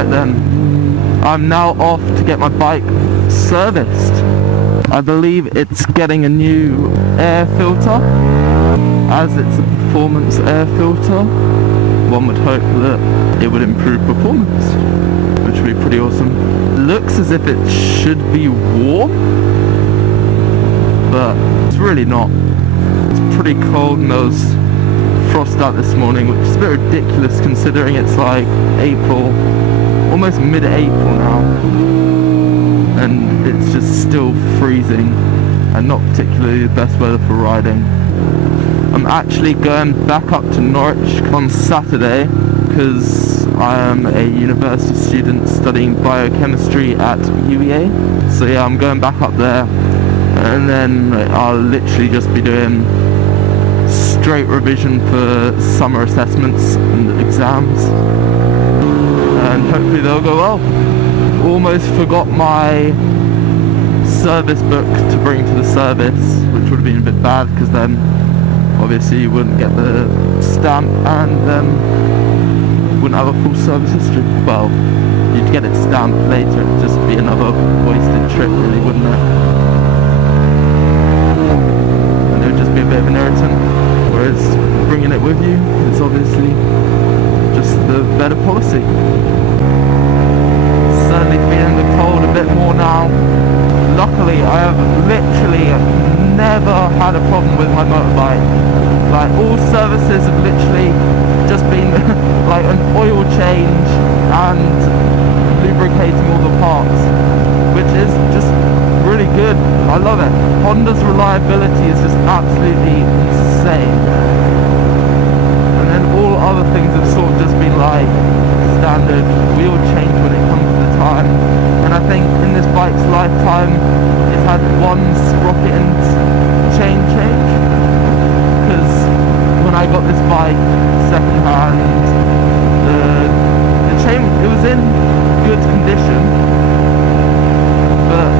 Right then, I'm now off to get my bike serviced. I believe it's getting a new air filter, as it's a performance air filter. One would hope that it would improve performance, which would be pretty awesome. Looks as if it should be warm, but it's really not. It's pretty cold and there was frost out this morning, which is a bit ridiculous considering it's like April, almost mid-April now, and it's just still freezing and not particularly the best weather for riding. I'm actually going back up to Norwich on Saturday because I am a university student studying biochemistry at UEA. So yeah, I'm going back up there, and then I'll literally just be doing straight revision for summer assessments and exams, and hopefully they'll go well. Almost forgot my service book to bring to the service, which would have been a bit bad because then obviously you wouldn't get the stamp and wouldn't have a full service history. Well, you'd get it stamped later, it'd just be another wasted trip really, wouldn't it? And it would just be a bit of an irritant, whereas bringing it with you is obviously just the better policy. Certainly feeling the cold a bit more now. Luckily, I have literally never had a problem with my motorbike. Like, all services have literally just been like an oil change and lubricating all the parts, which is just really good. I love it. Honda's reliability is just absolutely insane. And then all other things have sort of just been like standard wheel change when it comes to the time. And I think in this bike's lifetime it's had one sprocket and chain change, because when I got this bike second hand, the chain, it was in good condition, but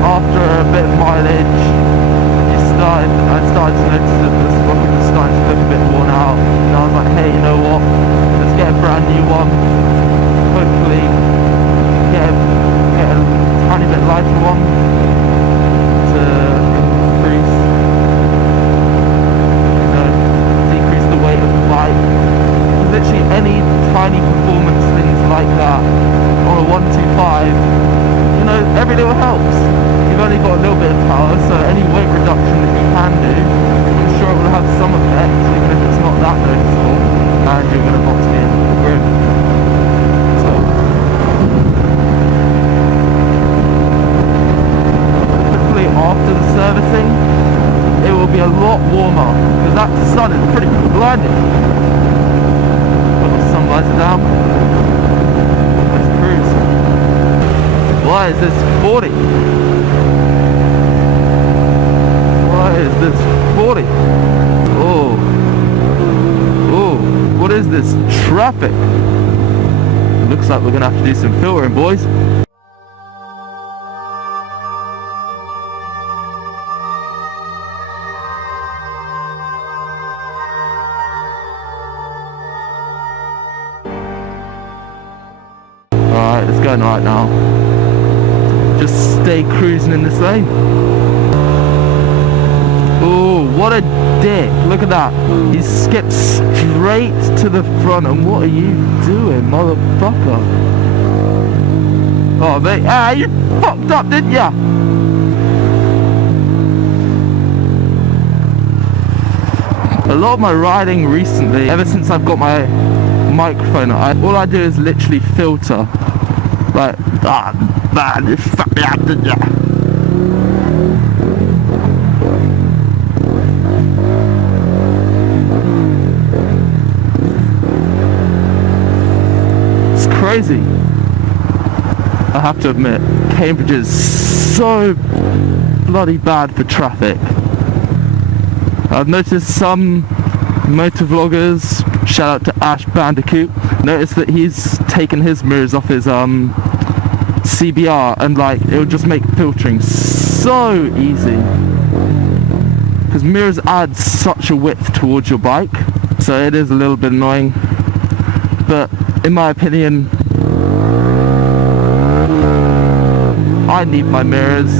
after a bit of mileage I started to notice that the sprocket was starting to look a bit worn out, and I was like, hey, you know what, let's get a brand new one, hopefully get a tiny bit lighter one to increase, decrease the weight of the bike. Literally any tiny performance things like that on a 125, every little helps. You've only got a little bit of power, so any weight reduction that you can do, I'm sure it will have some effect, even if it's not that noticeable, and you're going to box me in the grid. So hopefully after the servicing it will be a lot warmer, because that sun is pretty blinding. Put my sun visor down. Let's cruise. Why is this 40? Why is this 40? Oh, what is this traffic? Looks like we're gonna have to do some filtering, boys. Alright, it's going right now. Just stay cruising in this lane. Oh, what a dick. Look at that. He skipped straight to the front, and what are you doing, motherfucker? Oh, mate, you fucked up, didn't ya? A lot of my riding recently, ever since I've got my microphone, all I do is literally filter. Like, man, you fucked me up, didn't ya? It's crazy. I have to admit, Cambridge is so bloody bad for traffic. I've noticed some motovloggers, shout out to Ash Bandicoot, noticed that he's taken his mirrors off his CBR, and like it'll just make filtering so easy, because mirrors add such a width towards your bike, so it is a little bit annoying, but in my opinion I need my mirrors.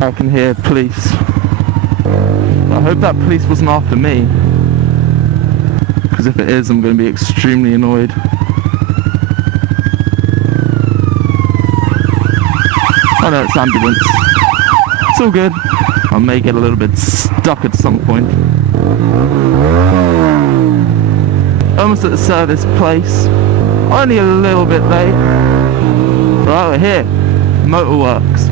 I can hear police. I hope that police wasn't after me, because if it is, I'm going to be extremely annoyed. Oh no, it's ambulance. It's all good. I may get a little bit stuck at some point. Almost at the service place. Only a little bit late. Right, we're here. Motorworks.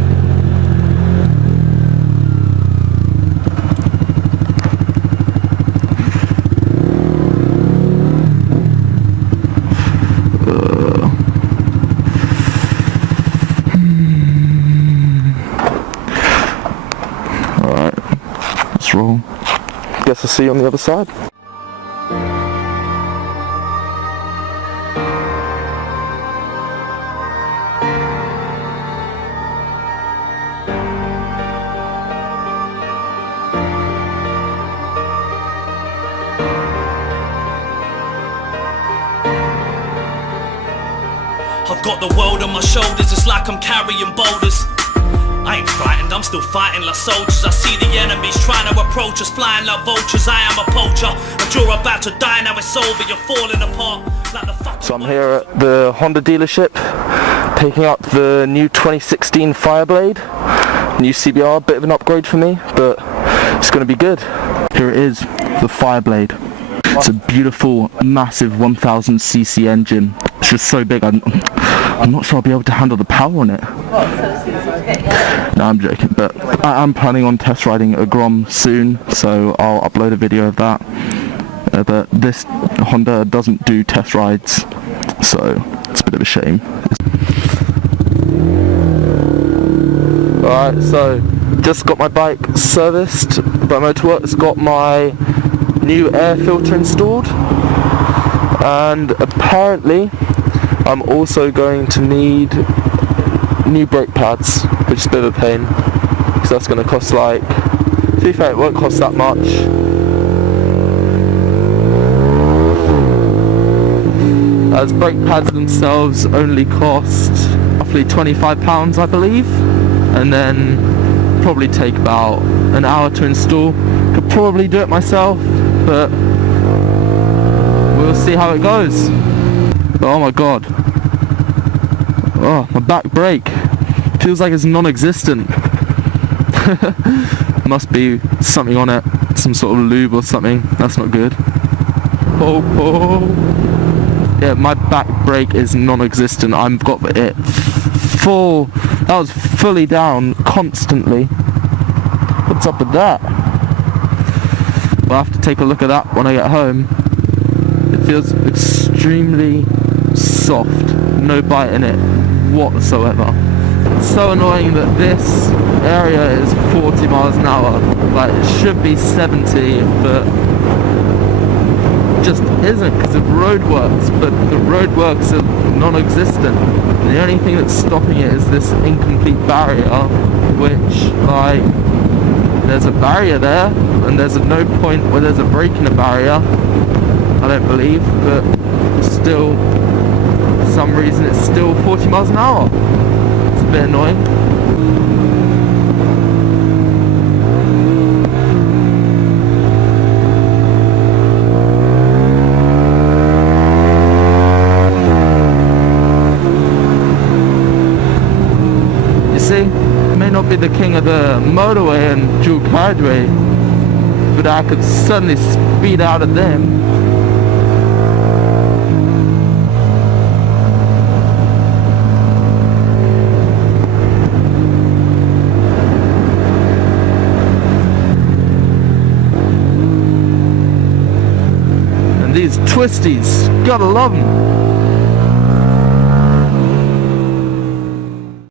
Alright, let's roll. Guess I'll see you on the other side. I've got the world on my shoulders, it's like I'm carrying boulders. I ain't frightened, I'm still fighting like soldiers. I see the enemies trying to approach us, flying like vultures. I am a poacher, and you're about to die, now it's over, you're falling apart like the fucking. So I'm here at the Honda dealership, picking up the new 2016 Fireblade. New CBR, bit of an upgrade for me, but it's going to be good. Here it is, the Fireblade. It's a beautiful, massive 1000cc engine. It's just so big, I'm not sure I'll be able to handle the power on it. No, I'm joking, but I'm planning on test riding a Grom soon, so I'll upload a video of that. But this Honda doesn't do test rides, so it's a bit of a shame. Alright, so just got my bike serviced by Motorworks, got my new air filter installed, and apparently I'm also going to need new brake pads, which is a bit of a pain, because that's going to cost, like, to be fair, it won't cost that much. As brake pads themselves only cost roughly £25, I believe, and then probably take about an hour to install. Could probably do it myself, but we'll see how it goes. Oh my god. Oh, my back brake feels like it's non-existent. Must be something on it, some sort of lube or something. That's not good. Oh, oh. Yeah, my back brake is non-existent. I've got it full. That was fully down constantly. What's up with that? We'll have to take a look at that when I get home. It feels extremely soft, no bite in it whatsoever. It's so annoying that this area is 40 miles an hour. Like, it should be 70, but just isn't because of roadworks, but the roadworks are non-existent. The only thing that's stopping it is this incomplete barrier, which, like, there's a barrier there, and there's no point where there's a break in a barrier, I don't believe, but still, for some reason it's still 40 miles an hour. It's a bit annoying. Not be the king of the motorway and dual carriageway, but I could suddenly speed out of them. And these twisties, gotta love them.